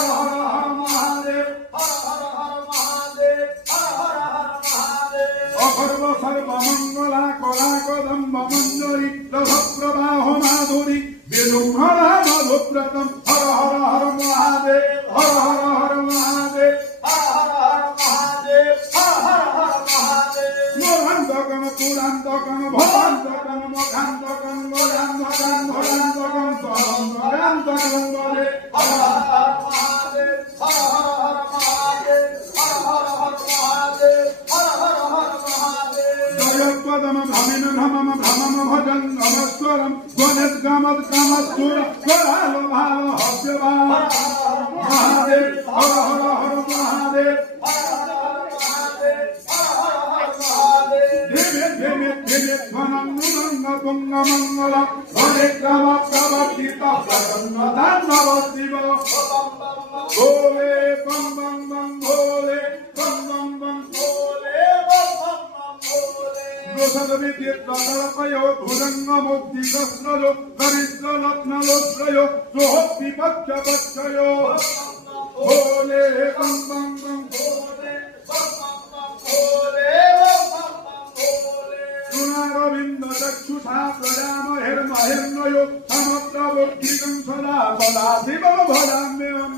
হর হর হর মহাদেব অপর্ব সর্বমঙ্গলা কলা কদম্ব মঞ্জরি রসপ্রবাহ মাধুরী বিলুম্ভরা মধুব্রতম হর হর হর মহাদেব হর হর হর মহাদেব মোরান্তকম পুরান্তকম ভবান্তকম মখান্তকম গোরান্তকম ঘোরান্তকম সরন্তকম বলে হর হর মহাদেব হর হর মহাদেব হর হর মহাদেব হর হর মহাদেব জয়পদম ভ্রমিন ভ্রমম ভ্রমম ভজন নমস্বরম গণেশ কামদ কামস্তুর গড়ালো ভালো হস্যবা মহাদেব হর হর হর মহাদেব মঙ্গল হরে কাম প্রবর্তিত ধন্যবাদ শিব ভোলে বম বম বম ভোলে বম বম বম ভোলে বম বম বম ভোলে প্রসাদবিদ্যুৎ ভুজঙ্গ মুক্তি কৃষ্ণয় হরিদ্র রত্নলোত্রয় সুহস্তি পক্ষ পক্ষয় ভোলে বম বম বম ভোলে বম বম বম ভোলে রবীন্দ্র চক্ষুষা প্রজাম হের্ম হের্ময় সমগ্র বক্ষিকং সদা সদা শিব ভজাম্যম